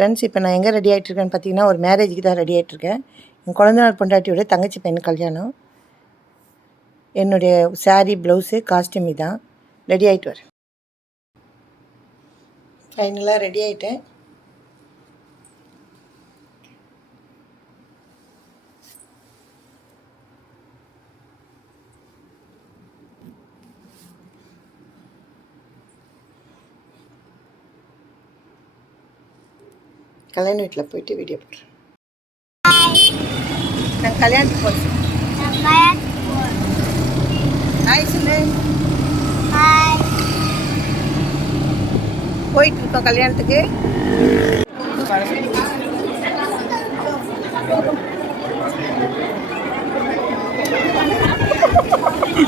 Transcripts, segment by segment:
Friends, இப்போ நான் எங்கே ரெடி ஆகிட்ருக்கேன்னு பார்த்தீங்கன்னா, ஒரு மேரேஜுக்கு தான் ரெடி ஆகிட்ருக்கேன். என் குழந்தனார் பொண்டாட்டியோட தங்கச்சி பையனுக்கு கல்யாணம். என்னுடைய சாரீ, ப்ளவுஸு, காஸ்ட்யூம் இதான். ரெடி ஆகிட்டு வரேன். ஃபைனலாக ரெடி ஆகிட்டேன். கல்யாண வீட்டில் போயிட்டு வீடியோ போடுறேன். நான் கல்யாணத்துக்கு போகிறேன். ஹாய் சொல்லு. போயிட்டு இருக்கோம் கல்யாணத்துக்கு.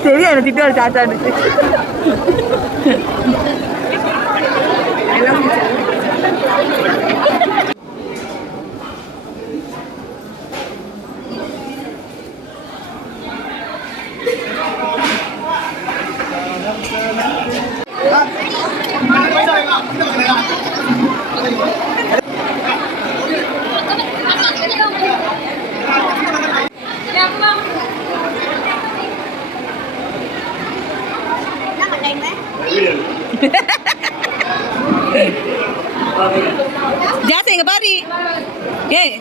சரி, எனக்கு திட்ட ஒரு சாத்தா இருக்கு. ஜாஸ் எங்க பாரு. ஏய்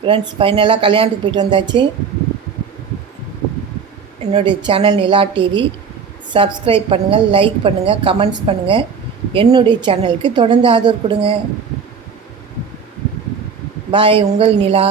ஃப்ரெண்ட்ஸ், ஃபைனலாக கல்யாணத்துக்கு போயிட்டு வந்தாச்சு. என்னுடைய சேனல் நிலா டிவி சப்ஸ்கிரைப் பண்ணுங்கள், லைக் பண்ணுங்கள், கமெண்ட்ஸ் பண்ணுங்கள். என்னுடைய சேனலுக்கு தொடர்ந்து ஆதரவு கொடுங்க. பாய், உங்கள் நிலா.